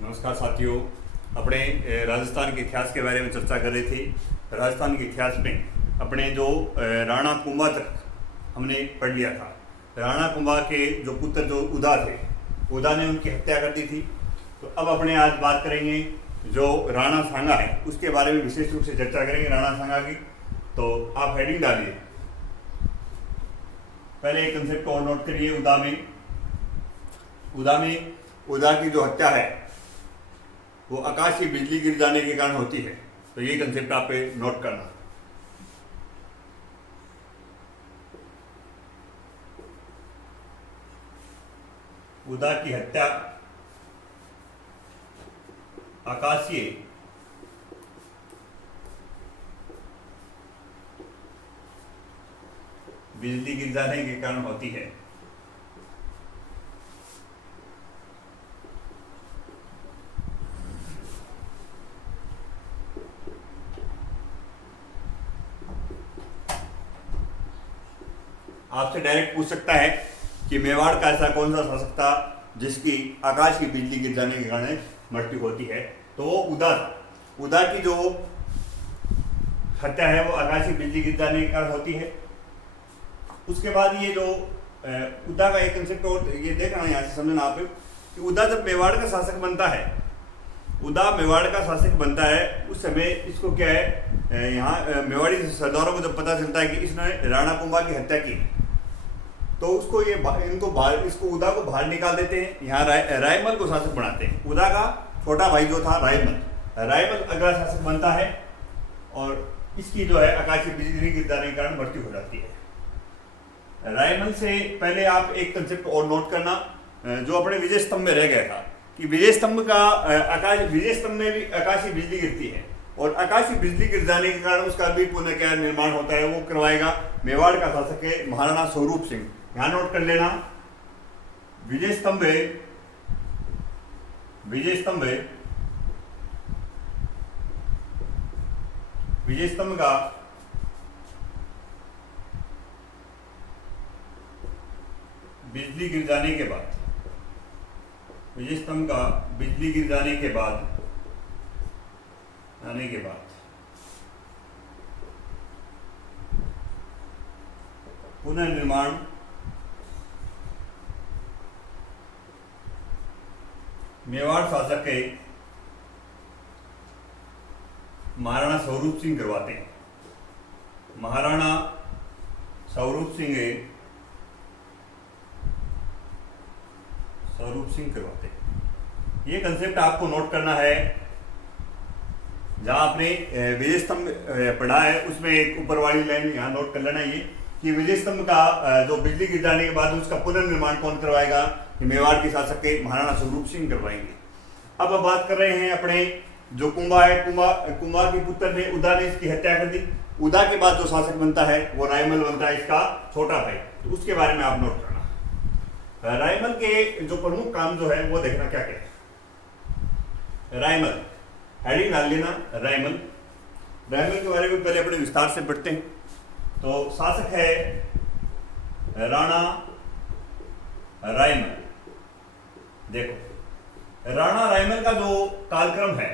नमस्कार साथियों। अपने राजस्थान के इतिहास के बारे में चर्चा कर रहे थे। राजस्थान के इतिहास में अपने जो राणा कुंभा तक हमने पढ़ लिया था। राणा कुंभा के जो पुत्र जो उदा थे, उदा ने उनकी हत्या कर दी थी। तो अब अपने आज बात करेंगे जो राणा सांगा है उसके बारे में विशेष रूप से चर्चा करेंगे राणा सांगा की। तो आप हेडिंग डालिए, पहले एक कंसेप्ट को और नोट करिए। उदा की जो हत्या है वो आकाशीय बिजली गिर जाने के कारण होती है। तो ये कंसेप्ट आप नोट करना। उदा की हत्या आकाशीय बिजली गिर जाने के कारण होती है। आपसे डायरेक्ट पूछ सकता है कि मेवाड़ का ऐसा कौन सा शासक था जिसकी आकाश की बिजली गिर जाने के कारण मृत्यु होती है। तो वो उदा था। उदा की जो हत्या है वो आकाशीय बिजली गिर जाने के कारण होती है। उसके बाद ये जो उदा का एक कंसेप्ट और ये देखना यहाँ से समझना आप कि उदा जब मेवाड़ का शासक बनता है, उदा मेवाड़ का शासक बनता है, उस समय इसको क्या है, यहाँ मेवाड़ी सरदारों को जब पता चलता है कि इसने राणा कुंभा की हत्या की, तो उसको ये इसको उदा को बाहर निकाल देते हैं। यहाँ रायमल को शासक बनाते हैं। उदा का छोटा भाई जो था रायमल अगला शासक बनता है और इसकी जो है आकाशीय बिजली गिर जाने के कारण मृत्यु हो जाती है। रायमल से पहले आप एक कंसेप्ट और नोट करना जो अपने विजय स्तंभ में रह गया था कि विजय स्तंभ में भी आकाशीय बिजली गिरती है और आकाशीय बिजली गिर जाने के कारण उसका भी पुनः क्या निर्माण होता है, वो करवाएगा मेवाड़ का शासक है महाराणा स्वरूप सिंह। यहां नोट कर लेना, विजय स्तंभ का बिजली गिर जाने के बाद, विजय स्तंभ का बिजली गिर जाने के बाद पुनर्निर्माण मेवाड़ शासक के महाराणा स्वरूप सिंह करवाते हैं। महाराणा स्वरूप सिंह करवाते हैं। ये कंसेप्ट आपको नोट करना है। जहां आपने विजय स्तंभ पढ़ा है उसमें एक ऊपर वाली लाइन यहाँ नोट कर लेना, ये कि विजय स्तंभ का जो बिजली गिर जाने के बाद उसका पुनर्निर्माण कौन करवाएगा, मेवाड़ के शासक के महाराणा स्वरूप सिंह करवाएंगे। अब बात कर रहे हैं अपने जो कुंभा है, कुंभा के पुत्र ने उदा ने इसकी हत्या कर दी। उदा के बाद जो शासक बनता है वो रायमल बनता है, इसका छोटा भाई। तो उसके बारे में आप नोट करना। रायमल के जो प्रमुख काम जो है वो देखना क्या क्या है। रायमल हेडिंग डाल लेना। रायमल के बारे में पहले अपने विस्तार से पढ़ते हैं। तो शासक है राणा रायमल। देखो, राणा रायमल का जो कालक्रम है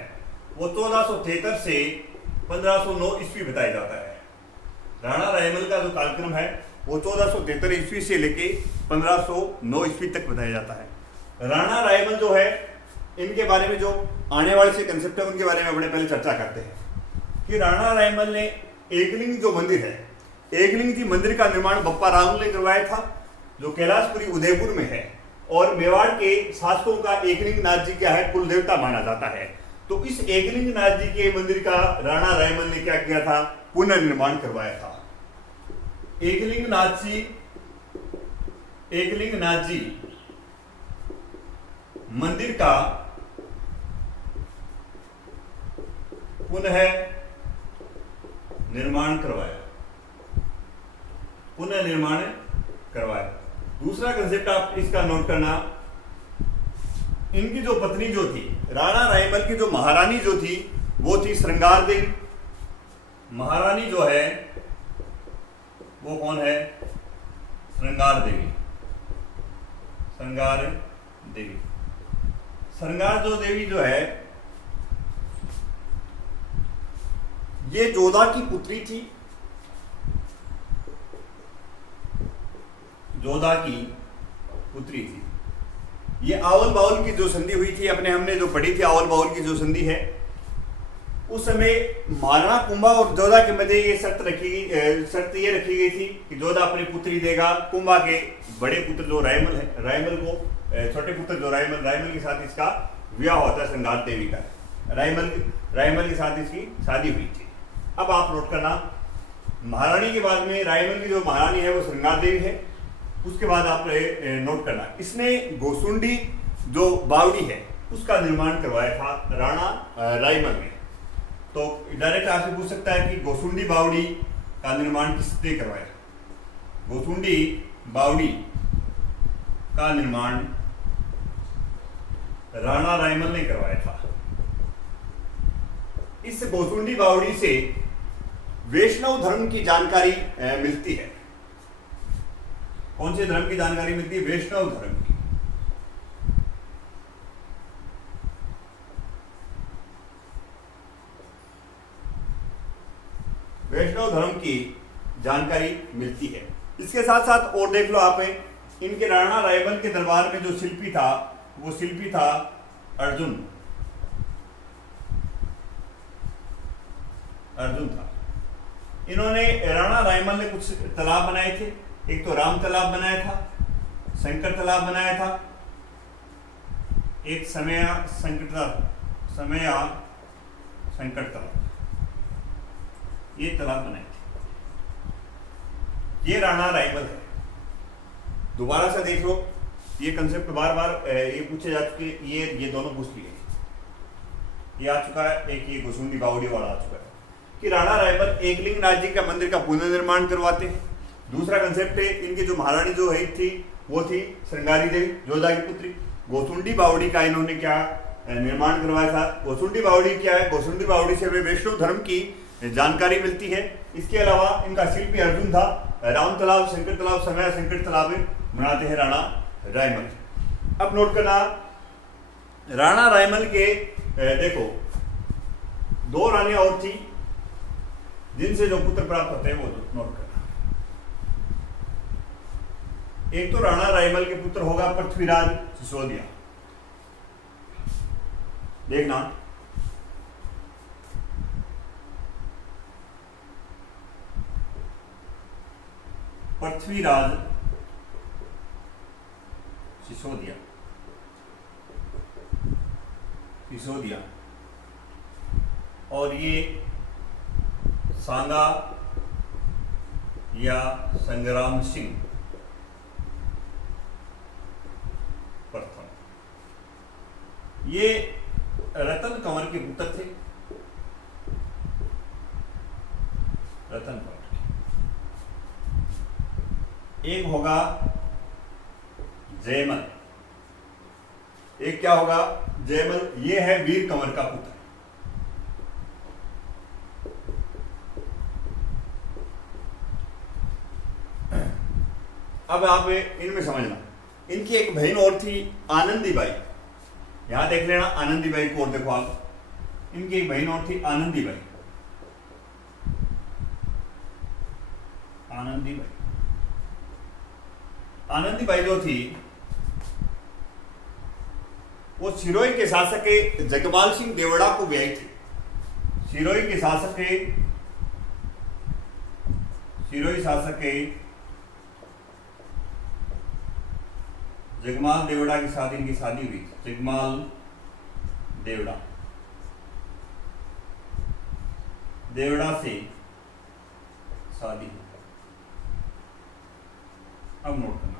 वो 1473 से 1509 ईस्वी बताया जाता है। राणा रायमल का जो कालक्रम है वो 1473 ईस्वी से लेके 1509 ईस्वी तक बताया जाता है। राणा रायमल जो है, इनके बारे में जो आने वाले से कंसेप्ट है उनके बारे में अपने पहले चर्चा करते हैं कि राणा रायमल ने एकलिंग जो मंदिर है, एकलिंग जी मंदिर का निर्माण बप्पा रावल ने करवाया था, जो कैलाशपुरी उदयपुर में है। और मेवाड़ के शासकों का एकलिंग नाथ जी क्या है, कुल देवता माना जाता है। तो इस एकलिंग नाथ जी के मंदिर का राणा रायमल ने क्या किया था, पुनर्निर्माण करवाया था। एकलिंग नाथ जी मंदिर का पुनः निर्माण करवाया। दूसरा कंसेप्ट आप इसका नोट करना, इनकी जो पत्नी जो थी, राणा रायमल की जो महारानी जो थी वो थी श्रृंगार देवी। महारानी जो है वो कौन है, श्रृंगार देवी। श्रृंगारजो देवी जो है ये जोधा की पुत्री थी, जोधा की पुत्री थी। ये आवल बाउल की जो संधि हुई थी, अपने हमने जो पढ़ी थी आवल बाउल की जो संधि है, उस समय महाराणा कुंभा और जोधा के मध्य ये शर्त ये रखी गई थी कि जोधा अपनी पुत्री देगा, कुंभा के बड़े पुत्र जो रायमल है, रायमल को छोटे पुत्र जो रायमल के साथ इसका विवाह होता है श्रृंगार देवी का। रायमल के साथ इसकी शादी हुई थी। अब आप नोट करना, महारानी के बाद में रायमल की जो महारानी है वो श्रृंगार देवी है। उसके बाद आप नोट करना, इसने गोसुंडी जो बावड़ी है उसका निर्माण करवाया था राणा रायमल ने। तो डायरेक्ट आपसे पूछ सकता है कि गोसुंडी बावड़ी का निर्माण किसने करवाया? गोसुंडी बावड़ी का निर्माण राणा रायमल ने करवाया था। इस गोसुंडी बावड़ी से वैष्णव धर्म की जानकारी मिलती है। कौन से धर्म की जानकारी मिलती है? वैष्णव धर्म की। वैष्णव धर्म की जानकारी मिलती है। इसके साथ साथ और देख लो आप, इनके राणा रायमल के दरबार में जो शिल्पी था वो शिल्पी था अर्जुन था। इन्होंने राणा रायमल ने कुछ तालाब बनाए थे। एक तो राम तालाब बनाया था, शंकर तालाब बनाया था, एक समया संकट तालाब, ये तालाब बनाए थे। ये राणा रायमल है। दोबारा से देख लो, ये कंसेप्ट बार बार ये पूछे जा चुके, ये दोनों पूछ लिए। ये आ चुका है, एक ये गोसुंडी बावड़ी वाला आ चुका है कि राणा रायमल एकलिंग नाथ जी का मंदिर का पुनर्निर्माण करवाते हैं। दूसरा कंसेप्ट है, इनकी जो महारानी जो है थी वो थी श्रृंगारी देवी, जोधा की पुत्री। गोसुंडी बावड़ी का इन्होंने क्या निर्माण करवाया था? गोसुंडी बावड़ी क्या है? गोसुंडी बावड़ी से वे वैष्णव धर्म की जानकारी मिलती है। इसके अलावा इनका शिल्पी अर्जुन था। राम तालाब, शंकर तालाब, समय संकट तालाब बनाते हैं राणा रायमल। अब नोट करना, राणा रायमल के देखो दो रानियां और थी जिनसे जो पुत्र प्राप्त होते हैं वो नोट करना। एक तो राणा रायमल के पुत्र होगा पृथ्वीराज सिसोदिया। देखना, पृथ्वीराज सिसोदिया और ये सांगा या संग्राम सिंह प्रथम, ये रतन कंवर के पुत्र थे। रतन कंवर, एक होगा जयमल, एक क्या होगा? जयमल। ये है वीर कंवर का पुत्र। अब आप इनमें समझना, इनकी एक बहन और थी आनंदी बाई। यहां देख लेना, आनंदी बाई को और देखो आप, इनकी एक बहन और थी आनंदी बाई। आनंदी बाई जो थी वो सिरोही के शासक जगमाल सिंह देवड़ा को ब्याही थी। सिरोही शासक जगमाल देवड़ा के साथ इनकी शादी हुई। जगमाल देवड़ा से शादी हुई। अब नोट करना,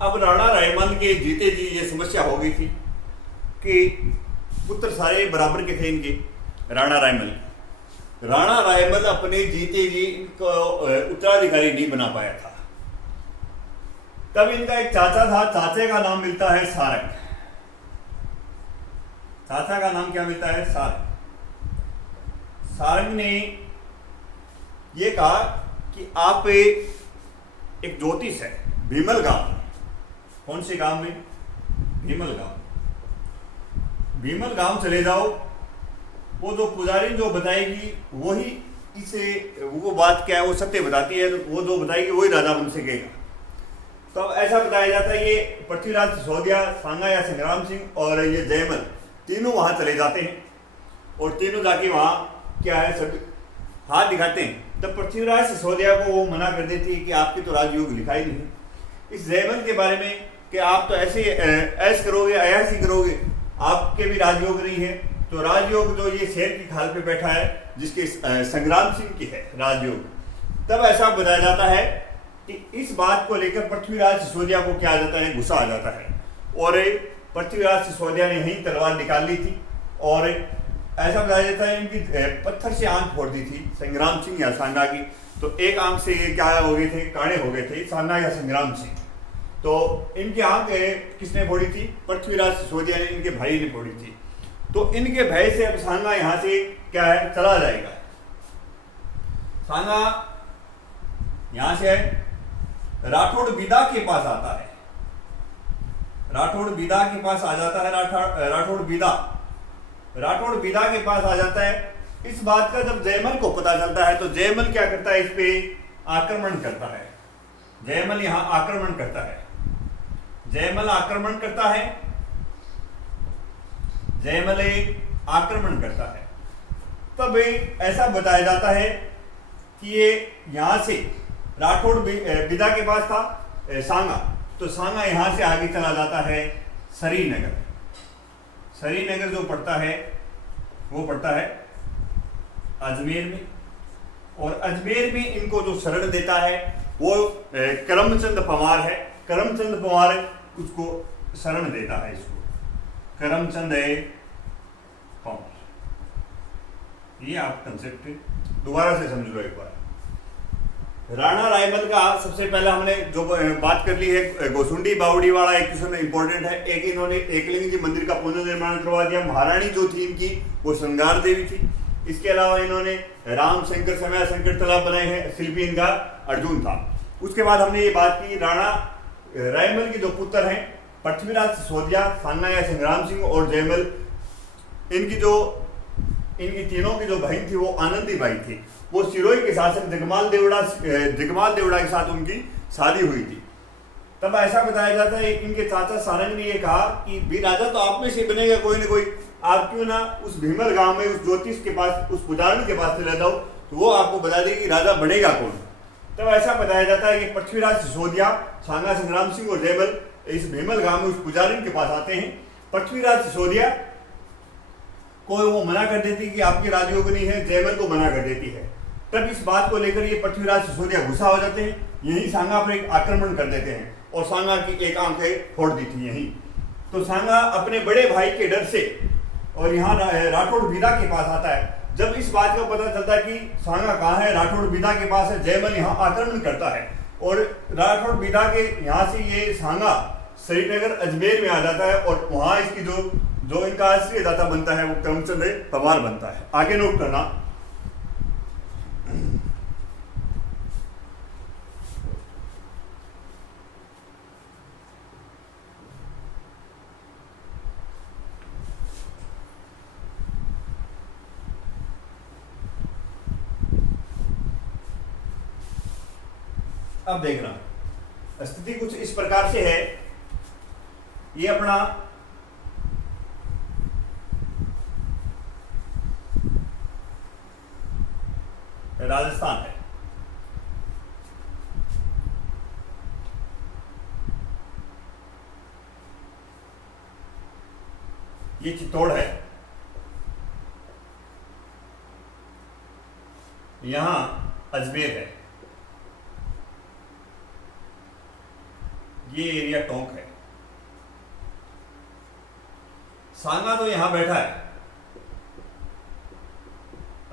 अब राणा रायमल के जीते जी ये समस्या हो गई थी कि पुत्र सारे बराबर के थे इनके। राणा रायमल अपने जीते जी इनको उत्तराधिकारी नहीं बना पाया था। तब इनका एक चाचा था, चाचे का नाम मिलता है सारंग। चाचा का नाम क्या मिलता है? सारंग ने ये कहा कि आप एक ज्योतिष है भीमल गांव, कौन से गांव में? भीमल गांव। भीमल गांव चले जाओ, वो जो पुजारी जो बताएगी वही इसे, वो बात क्या है वो सत्य बताती है, वो जो बताएगी वही राजा बन सकेगा। तो अब ऐसा बताया जाता है ये पृथ्वीराज सिसोदिया, सांगा या संग्राम सिंह और ये जयमल तीनों वहां चले जाते हैं और तीनों जाके वहां क्या है सब हाथ दिखाते हैं। तब पृथ्वीराज सिसोदिया को वो मना कर देती है कि आपकी तो राजयोग लिखा ही नहीं इस जयमल के बारे में कि आप तो ऐसे ऐश करोगे, अयासी करोगे, आपके भी राजयोग नहीं है। तो राजयोग जो ये शेर की खाल पे बैठा है, जिसके संग्राम सिंह की है राजयोग। तब ऐसा बताया जाता है कि इस बात को लेकर पृथ्वीराज सिसोदिया को क्या आ जाता है, गुस्सा आ जाता है और पृथ्वीराज सिसोदिया ने यही तलवार निकाल ली थी और ऐसा बताया जाता है इनकी पत्थर से आंख फोड़ दी थी संग्राम सिंह या सांगा की। तो एक आंख से ये क्या हो गए थे, काणे हो गए थे सांगा या संग्राम सिंह। तो इनकी आंख किसने फोड़ी थी? पृथ्वीराज सिसोदिया ने, इनके भाई ने फोड़ी थी। तो इनके भय से अब सांगा यहां से क्या है, चला जाएगा। सांगा यहां से राठौड़ बिदा के पास आता है, राठौड़ बिदा के पास आ जाता है। राठौड़ बिदा के पास आ जाता है। इस बात का जब जयमल को पता चलता है तो जयमल क्या करता है, इस पे आक्रमण करता है। जयमल यहां आक्रमण करता है, जयमल आक्रमण करता है, जयमल आक्रमण करता है। तब ऐसा बताया जाता है कि ये यहां से राठौड़ बिदा के पास था सांगा, तो सांगा यहां से आगे चला जाता है श्रीनगर। श्रीनगर जो पड़ता है वो पड़ता है अजमेर में, और अजमेर में इनको जो शरण देता है वो करमचंद पंवार है। करमचंद पंवार उसको शरण देता है, इसको करमचंद पंवार। ये आप कंसेप्ट दोबारा से समझ लो एक बार। राणा रायमल का सबसे पहले हमने जो बात कर ली है, गोसुंडी बावड़ी वाला एक क्वेश्चन इंपॉर्टेंट है। एक इन्होंने एकलिंग जी मंदिर का पुनर्निर्माण करवा दिया। महारानी जो थी इनकी वो श्रृंगार देवी थी। इसके अलावा इन्होंने राम शंकर समय शंकर तालाब बनाए हैं, शिल्पी इनका अर्जुन था। उसके बाद हमने ये बात की राणा रायमल के जो पुत्र हैं पृथ्वीराज सिसोदिया, सांगा या संग्राम सिंह और जयमल, इनकी तीनों की जो बहन थी वो आनंदी बाई थी। वो सिरोही के शासक जगमाल देवड़ा के साथ उनकी शादी हुई थी। तब ऐसा बताया जाता है इनके चाचा सारंग ने ये कहा कि भी राजा तो आप में से बनेगा कोई ना कोई, आप क्यों ना उस भीमल गांव में उस ज्योतिष के पास, उस पुजारी के पास चले जाओ, तो वो आपको बता देगी कि राजा बनेगा कौन। तब ऐसा बताया जाता है कि पृथ्वीराज सिसोदिया, सांगा, संग्राम सिंह और जयमल इस भीमल गांव में उस पुजारी के पास आते हैं। पृथ्वीराज सिसोदिया को वो मना कर देती कि आपकी राजयोग नहीं है, जयमल को मना कर देती है। तब इस बात को लेकर ये पृथ्वीराज सिसोदिया गुस्सा हो जाते हैं, यही सांगा पर एक आक्रमण कर देते हैं और सांगा की एक आंख फोड़ दी थी यही। तो सांगा अपने बड़े भाई के डर से और यहाँ राठौड़ बिदा के पास आता है। जब इस बात का पता चलता है कि सांगा कहाँ है, राठौड़ बिदा के पास है, जयमल यहाँ आक्रमण करता है और राठौड़ बिदा के यहाँ से ये सांगा श्रीनगर अजमेर में आ जाता है और वहाँ इसकी जो इनका असली दाता बनता है वो करमचंद पंवार बनता है। आगे नोट करना। अब देखना स्थिति कुछ इस प्रकार से है। ये अपना राजस्थान है, ये चित्तौड़ है, यहां अजमेर है, ये एरिया टोंक है। सांगा तो यहां बैठा है,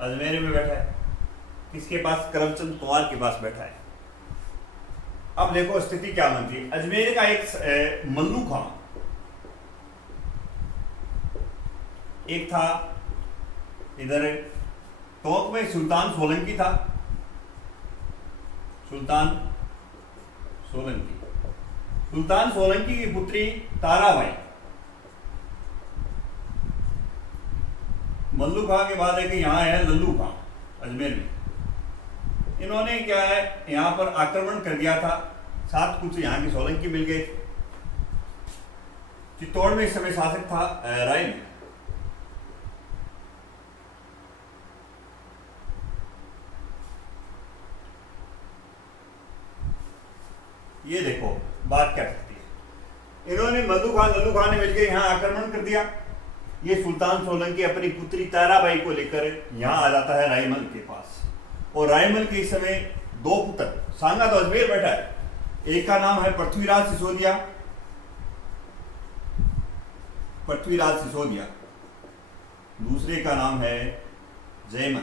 अजमेर में बैठा है, किसके पास? करमचंद पंवार के पास बैठा है। अब देखो स्थिति क्या बनती है। अजमेर का एक मल्लू खां, एक था इधर टोंक में सुल्तान सोलंकी था, सुल्तान सोलंकी। सुल्तान सोलंकी की पुत्री ताराबाई, मल्लू खां के बाद है कि यहाँ है लल्लू खां अजमेर में। इन्होंने क्या है यहाँ पर आक्रमण कर दिया था, साथ कुछ यहाँ के सोलंकी मिल गए थे। चित्तौड़ में इस समय शासक था राय में। ये देखो बात क्या करती है, इन्होंने मल्लू खान लल्लू खान ने मिलकर यहाँ आक्रमण कर दिया। ये सुल्तान सोलंकी अपनी पुत्री ताराबाई को लेकर यहाँ आ जाता है रायमल के पास। और रायमल के इस समय दो पुत्र, सांगा तो अजमेर बैठा है, एक का नाम है पृथ्वीराज सिसोदिया, पृथ्वीराज सिसोदिया, दूसरे का नाम है जयमल।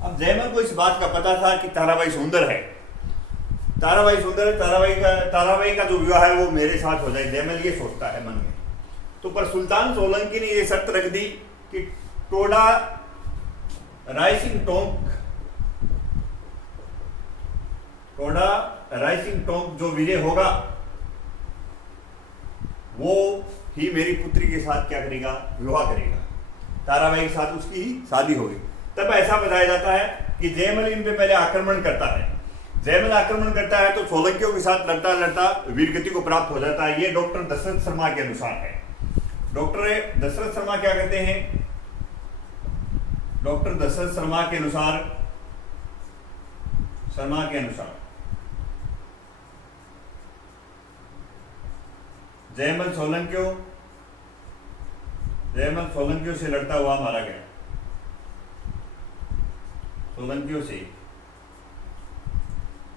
अब जयमल को इस बात का पता था कि ताराबाई सुंदर है, ताराबाई सुंदर है, ताराबाई का जो विवाह है वो मेरे साथ हो जाए, जयमल ये सोचता है मन में। तो पर सुल्तान सोलंकी ने ये शर्त रख दी कि टोडा रायसिंह टोंक जो विजय होगा वो ही मेरी पुत्री के साथ क्या करेगा, विवाह करेगा। ताराबाई के साथ उसकी ही शादी होगी। तब ऐसा बताया जाता है कि जयमल इन पे पहले आक्रमण करता है। जयमल आक्रमण करता है तो सोलंकियों के साथ लड़ता लड़ता वीरगति को प्राप्त हो जाता है। ये डॉक्टर दशरथ शर्मा के अनुसार है। डॉक्टर दशरथ शर्मा क्या कहते हैं, डॉक्टर दशरथ शर्मा के अनुसार जयमल सोलंकियों से लड़ता हुआ मारा गया, सोलंकियों से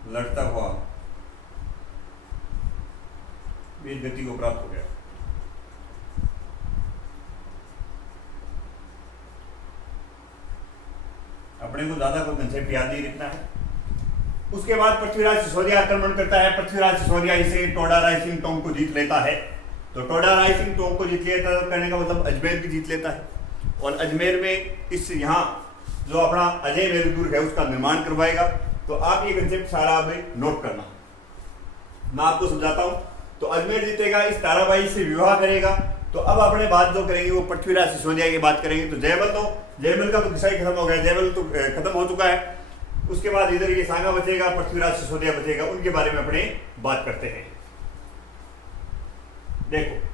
लड़ता हुआ वीर गति को प्राप्त हो गया। अपने को ज्यादा कोई कंसेप्ट याद नहीं रखना है। उसके बाद पृथ्वीराज सिसोदिया आक्रमण करता है। पृथ्वीराज सिसोदिया इसे टोडा रायसिंह टोंक को जीत लेता है। तो टोडा रायसिंह टोंक को जीत लेता करने का मतलब अजमेर भी जीत लेता है। और अजमेर में इस यहाँ जो अपना अजय मेरु दुर्ग है उसका निर्माण करवाएगा। तो आप ये कंसेप्ट सारा अभी नोट करना, मैं आपको समझाता हूँ। तो अजमेर जीतेगा, इस ताराबाई से विवाह करेगा। तो अब अपने बात जो करेंगे वो पृथ्वीराज सिसोदिया की बात करेंगे। तो जयमल का तो किस्सा ही खत्म हो गया, जयमल तो खत्म हो चुका है। उसके बाद इधर ये सांगा बचेगा, पृथ्वीराज सिसोदिया बचेगा, उनके बारे में अपने बात करते हैं। देखो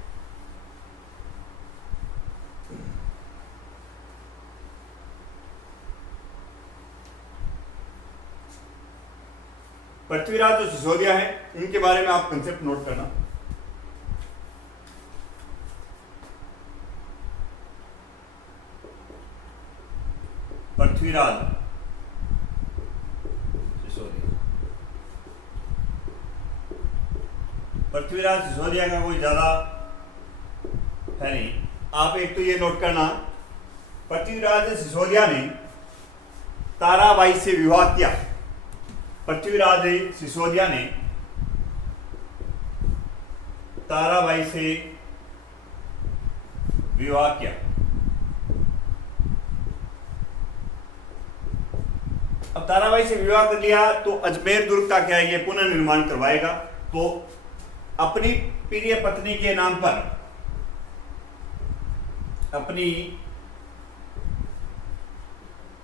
पृथ्वीराज जो सिसोदिया है इनके बारे में आप कंसेप्ट नोट करना। पृथ्वीराज सिसोदिया का कोई ज्यादा है नहीं। आप एक तो ये नोट करना, पृथ्वीराज सिसोदिया ने ताराबाई से विवाह किया। पृथ्वीराज सिसोदिया ने ताराबाई से विवाह किया। अब ताराबाई से विवाह कर लिया तो अजमेर दुर्ग का क्या है, ये पुनर्निर्माण करवाएगा। तो अपनी प्रिय पत्नी के नाम पर, अपनी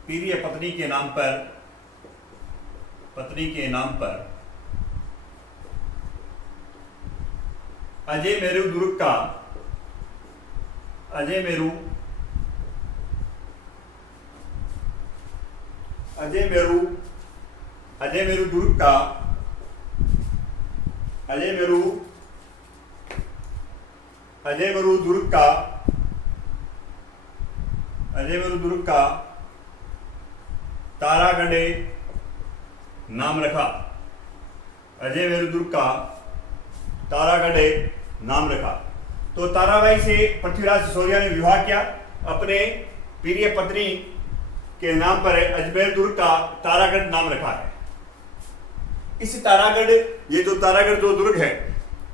प्रिय पत्नी के नाम पर अजय मेरु दुर्ग का अजय मेरु दुर्ग का तारागढ़ नाम रखा। अजय मेरु दुर्ग का तारागढ़ नाम रखा। तो ताराबाई से पृथ्वीराज सिसोदिया ने विवाह किया, अपने प्रिय पत्नी के नाम पर अजमेर दुर्ग का तारागढ़ नाम रखा है। इस तारागढ़, ये जो तारागढ़ जो दुर्ग है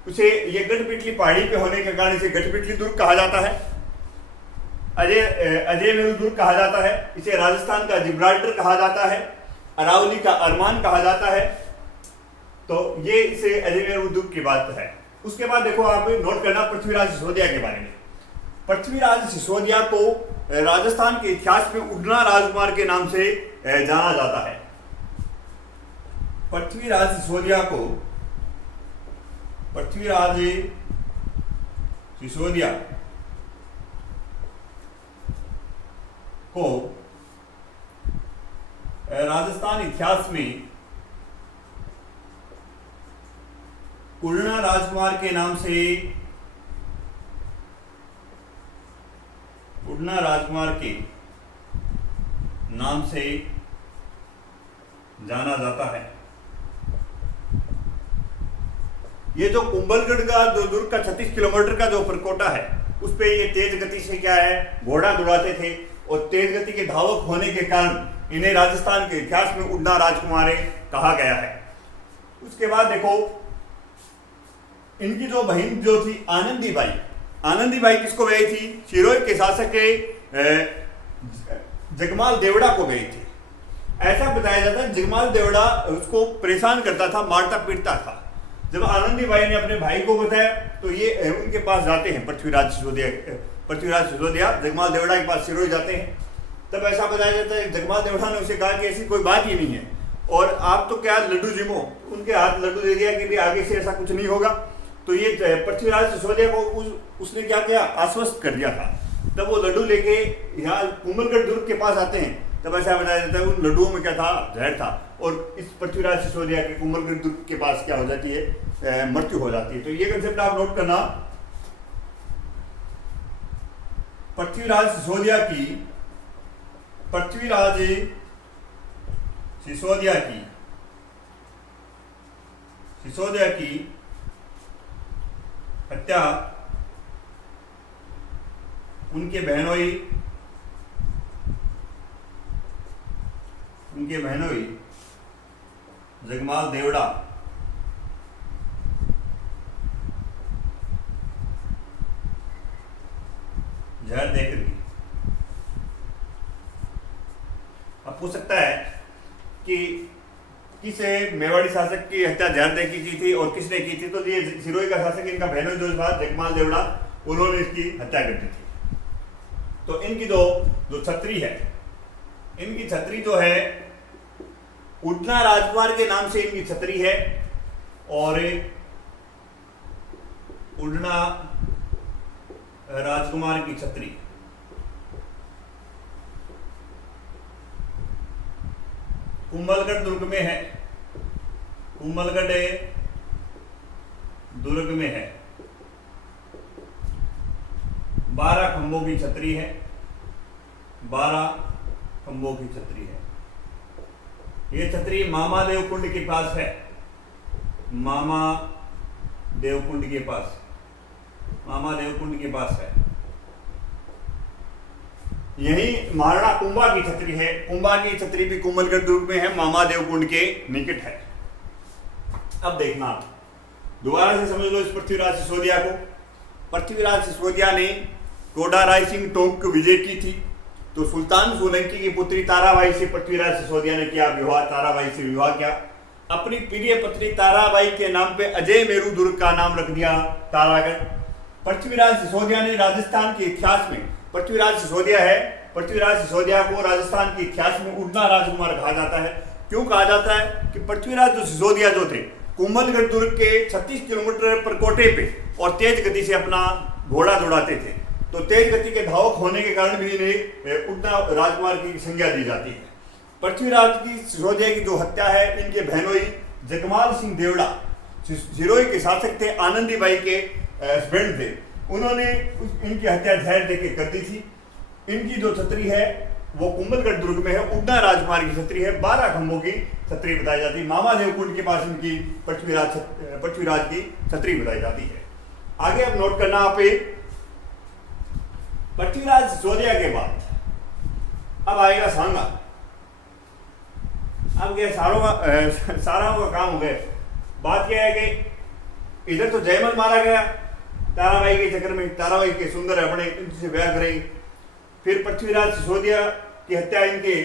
उसे ये गढ़पिटली पहाड़ी पे होने के कारण इसे गढ़पिटली दुर्ग कहा जाता है। अजय मेरु दुर्ग कहा जाता है। इसे राजस्थान का जिब्राल्टर कहा जाता है, अरावली का अरमान कहा जाता है। तो ये इसे अजमेर उद्योग की बात है। उसके बाद देखो आप नोट करना पृथ्वीराज सिसोदिया के बारे में। पृथ्वीराज सिसोदिया को राजस्थान के इतिहास में उड़ना राजकुमार के नाम से जाना जाता है। पृथ्वीराज सिसोदिया को पृथ्वीराज सिसोदिया को राजस्थान इतिहास में उड़ना राजकुमार के नाम से उड़ना राजकुमार के नाम से जाना जाता है। ये जो कुंभलगढ़ का जो दुर्ग का 36 किलोमीटर का जो परकोटा है उस पे ये तेज गति से क्या है घोड़ा दौड़ाते थे और तेज गति के धावक होने के कारण इन्हें राजस्थान के इतिहास में उड़ना राजकुमार कहा गया है। उसके बाद देखो इनकी जो बहन जो थी आनंदी बाई किसको गई थी? सिरोही के शासक जगमाल देवड़ा को गई थी। ऐसा बताया जाता है जगमाल देवड़ा उसको परेशान करता था, मारता पीटता था। जब आनंदी बाई ने अपने भाई को बताया तो ये उनके पास जाते हैं पृथ्वीराज सिसोदिया जगमाल देवड़ा के पास सिरोही जाते हैं। तब ऐसा बताया जाता है जगमाल देवड़ा ने उसे कहा कि ऐसी कोई बात ही नहीं है और आप तो क्या लड्डू जिमो, उनके हाथ लड्डू दे दिया कि भी आगे से ऐसा कुछ नहीं होगा। तो ये पृथ्वीराज सिसोदिया को उसने क्या किया आश्वस्त कर दिया था। तब वो लड्डू लेके यहाँ कुंभलगढ़ दुर्ग के पास आते हैं। तब ऐसा बताया जाता है उन लड्डुओं में क्या था? जहर था और इस पृथ्वीराज सिसोदिया के कुंभलगढ़ दुर्ग के पास क्या हो जाती है? मृत्यु हो जाती है। तो ये कंसेप्ट आप नोट करना। पृथ्वीराज सिसोदिया की हत्या उनके बहनोई जगमाल देवड़ा जहर देकर की। अब पूछ सकता है कि किस मेवाड़ी शासक की हत्या जहर दे की थी और किसने की थी? तो ये सिरोही का शासक इनका बहनोई जो था जगमाल देवड़ा, उन्होंने इसकी हत्या कर दी थी। तो इनकी जो छत्री है, इनकी छत्री जो है उड़ना राजकुमार के नाम से इनकी छत्री है और उड़ना राजकुमार की छत्री कुंभलगढ़ दुर्ग में है। कुंभलगढ़ दुर्ग में है। 12 खंभों की छतरी है। 12 खंभों की छतरी है। ये छतरी मामा देव कुंड के पास है। मामा देव कुंड के पास है। यही महाराणा कुंभा की छतरी है। कुंभा की छतरी भी कुंभलगढ़ दुर्ग में है, मामा देव कुंड के निकट है। अब देखना दोबारा से समझ लो इस पृथ्वीराज सिसोदिया को। पृथ्वीराज सिसोदिया ने टोडा राय सिंह टोंक को विजय की थी। तो सुल्तान सोलंकी की पुत्री ताराबाई से पृथ्वीराज सिसोदिया ने किया विवाह, ताराबाई से विवाह किया। अपनी प्रिय पत्नी ताराबाई के नाम पे अजय मेरू दुर्ग का नाम रख दिया तारागढ़। पृथ्वीराज सिसोदिया ने राजस्थान के इतिहास में पृथ्वीराज सिसोदिया को राजस्थान के इतिहास में उड़ना राजकुमार कहा जाता है। क्यों कहा जाता है? कि पृथ्वीराज सिसोदिया जो थे कुंभलगढ़ दुर्ग के 36 किलोमीटर पर कोटे पे और तेज गति से अपना घोड़ा दौड़ाते थे। तो तेज गति के धावक होने के कारण भी इन्हें उड़ना राजकुमार की संज्ञा दी जाती है। पृथ्वीराज की सिसोदिया की जो हत्या है इनके बहनोई जगमाल सिंह देवड़ा सिरोही के शासक थे, आनंदी बाई के हस्बैंड थे, उन्होंने इनकी हत्या जहर देके कर दी थी। इनकी जो छतरी है वो कुंभलगढ़ दुर्ग में है, उड़ना राजकुमार की छतरी है। 12 खंभों की छतरी बताई जाती है। मामा देव कुंड के पास इनकी पृथ्वीराज की छतरी बताई जाती है। आगे अब नोट करना आप पृथ्वीराज सिसोदिया के बाद अब आएगा सांगा। अब क्या सारा का काम हो गया। बात क्या है कि इधर तो जयमल मारा गया ताराबाई के चक्कर में, ताराबाई के सुंदर अपने इनसे ब्याह करेंगे। फिर पृथ्वीराज सिसोदिया की हत्या इनके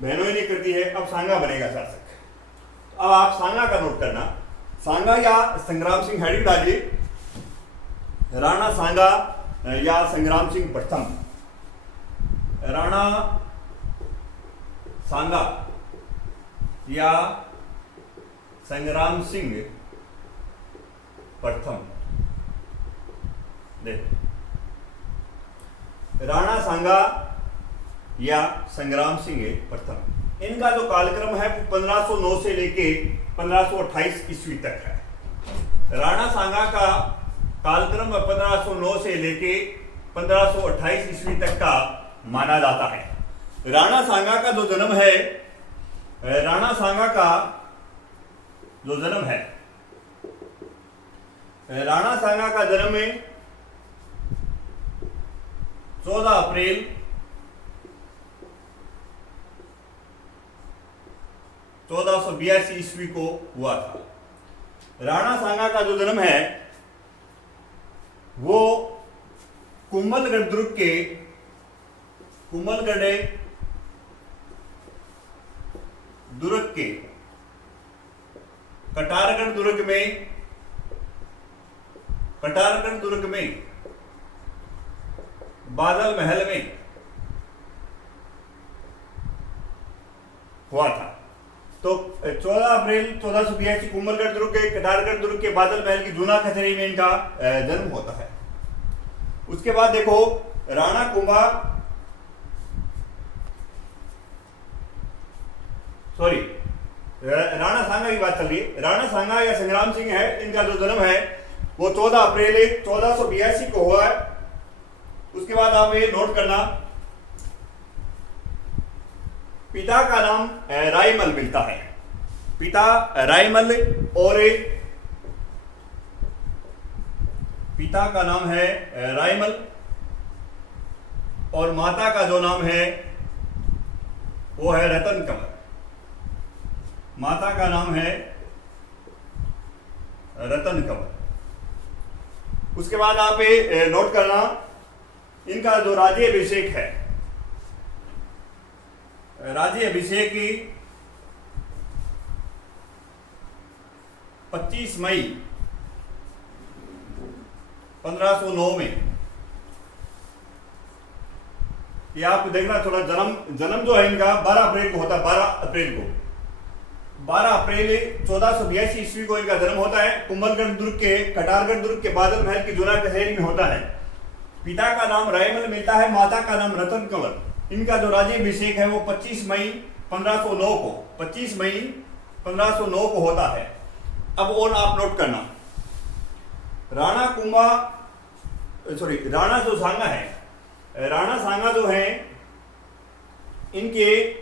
बहनों ने कर दी है। अब सांगा बनेगा शासक। अब आप सांगा का नोट करना। सांगा या संग्राम सिंह हेडिंग डालिए, राणा सांगा या संग्राम सिंह प्रथम, राणा सांगा या संग्राम सिंह प्रथम। देख, राणा सांगा या संग्राम सिंह प्रथम, इनका जो कालक्रम है वो 1509 से लेके 1528 ईस्वी तक है। राणा सांगा का कालक्रम 1509 से लेके 1528 ईस्वी तक का माना जाता है। राणा सांगा का जो जन्म है, राणा सांगा का जो जन्म है, राणा सांगा का जन्म में 14 अप्रैल 1482 ईस्वी को हुआ था। राणा सांगा का जो जन्म है वो कुंभलगढ़ दुर्ग के कटारगढ़ दुर्ग में बादल महल में हुआ था। तो 14 अप्रैल 1482 कुंभलगढ़ दुर्ग के कटारगढ़ दुर्ग के बादल महल की जूना कचहरी में इनका जन्म होता है। उसके बाद देखो, राणा सांगा की बात चल रही है। राणा सांगा या संग्राम सिंह है, इनका जो जन्म है वो 14 अप्रैल 1482 को हुआ है। उसके बाद आप ये नोट करना, पिता का नाम रायमल मिलता है, पिता रायमल, और पिता का नाम है रायमल, और माता का जो नाम है वो है रतन कंवर। माता का नाम है रतन कंवर। उसके बाद आप ये नोट करना, इनका जो राज्याभिषेक है, राज्याभिषेक 25 मई 1509 में। ये आप देखना थोड़ा, जन्म जो है इनका 12 अप्रैल को होता है। 12 अप्रैल 1482 ईस्वी को इनका जन्म होता है। कुंभलगढ़ दुर्ग के कटारगढ़ दुर्ग के बादल महल की जूना कचहरी में होता है। पिता का नाम रायमल मिलता है, माता का नाम रतन कंवर। इनका जो राज्याभिषेक है वो 25 मई 1509 को होता है। अब और आप नोट करना, राणा जो सांगा है, राणा सांगा जो है, इनके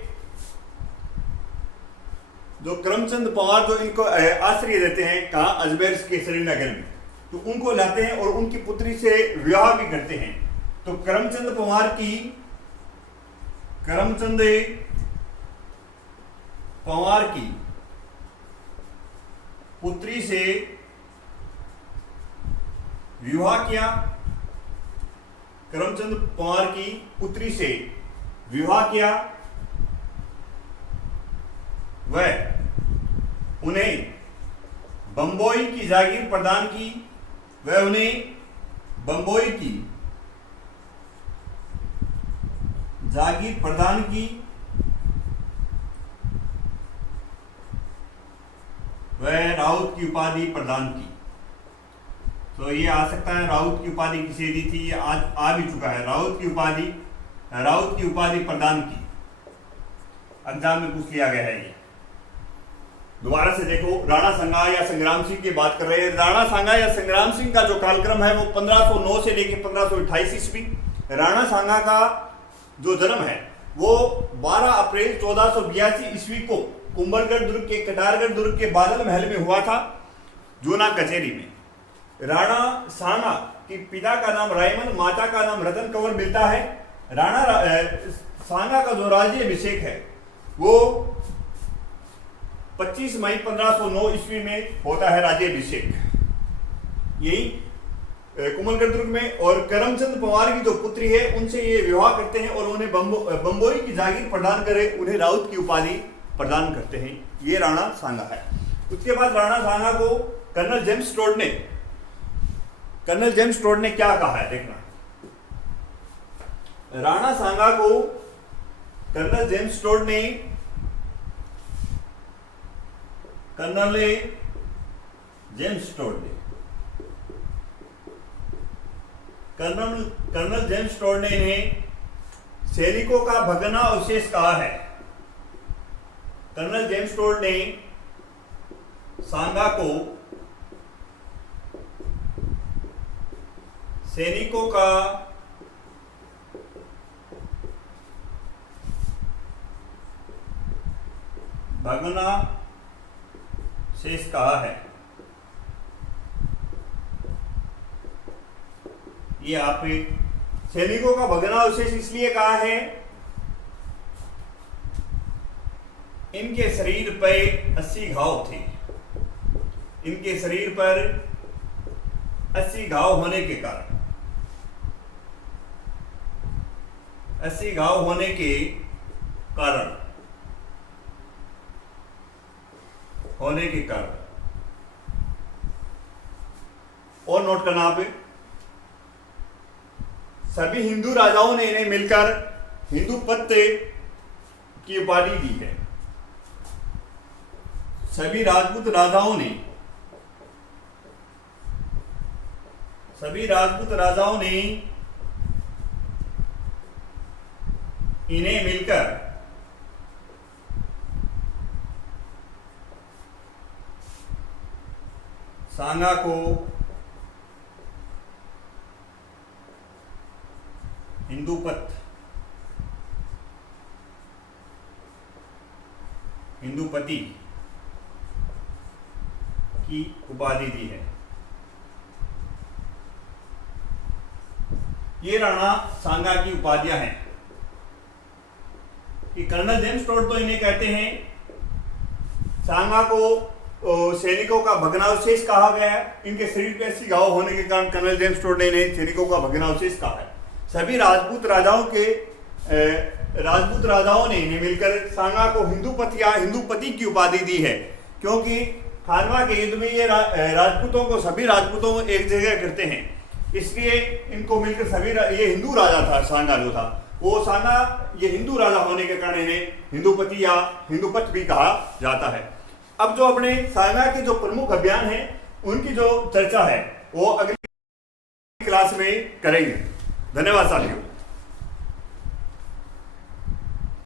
जो करमचंद पवार जो इनको आश्रय देते हैं, कहाँ, अजमेर के श्रीनगर में, तो उनको लाते हैं और उनकी पुत्री से विवाह भी करते हैं। तो करमचंद पवार की पुत्री से विवाह किया, करमचंद पवार की पुत्री से विवाह किया, वह उन्हें बंबोई की जागीर प्रदान की, वह राउत की उपाधि प्रदान की। तो ये आ सकता है, राउत की उपाधि किसे दी थी, ये आज आ भी चुका है। राउत की उपाधि प्रदान की, एग्जाम में पूछ लिया गया है। ये दोबारा से देखो, राणा सांगा या संग्राम सिंह की बात कर रहे हैं। राणा सांगा या संग्राम सिंह का जो कालक्रम है वो 1509 से लेकर 1528 ईस्वी। राणा सांगा का जो जन्म है वो 12 अप्रैल 1482 ईस्वी को कुंभलगढ़ दुर्ग के कटारगढ़ दुर्ग के बादल महल में हुआ था, जूना कचहरी में। राणा सांगा के पिता का नाम रायमल, माता का नाम रतन कंवर मिलता है। राणा सांगा का जो राज्याभिषेक है वो 25 मई 1509 ईस्वी में होता है, राज्याभिषेक यही कुंभलगढ़ दुर्ग में। और करमचंद पवार की जो पुत्री है उनसे ये विवाह करते हैं और उन्हें बंबोई की जागीर प्रदान करे, उन्हें राउत की उपाधि प्रदान करते हैं। ये राणा सांगा है। उसके बाद राणा सांगा को कर्नल जेम्स टोड ने क्या कहा है देखना। राणा सांगा को कर्नल जेम्स टोड ने इन्हें सैनिकों का भगना अवशेष कहा है। कर्नल जेम्स टोड ने सांगा को सैनिकों का भगना शेष कहा है। ये आप सैनिकों का भग्नावशेष इसलिए कहा है, इनके शरीर पर 80 घाव थे। इनके शरीर पर 80 घाव होने के कारण और नोट करना आप, सभी हिंदू राजाओं ने इन्हें मिलकर हिंदू पत्ते की उपाधि दी है। सभी राजपूत राजाओं ने इन्हें मिलकर सांगा को हिंदूपति की उपाधि दी है। ये राणा सांगा की उपाधियां हैं कि कर्नल जेम्स टोड तो इन्हें कहते हैं, सांगा को सैनिकों का भग्नावशेष कहा गया है। इनके शरीर पे 80 घाव होने के कारण कर्नल जेम्स टोड ने इन्हें सैनिकों का भग्नावशेष कहा है। सभी राजपूत राजाओं ने इन्हें मिलकर सांगा को हिंदूपति की उपाधि दी है, क्योंकि खानवा के युद्ध में ये सभी राजपूतों को एक जगह करते हैं, इसलिए इनको मिलकर ये हिंदू राजा था। सांगा जो था वो सांगा ये हिंदू राजा होने के कारण इन्हें हिंदूपति या हिंदूपत भी कहा जाता है। अब जो अपने सांगा के जो प्रमुख अभियान हैं उनकी जो चर्चा है वो अगली क्लास में करेंगे। धन्यवाद साथियों।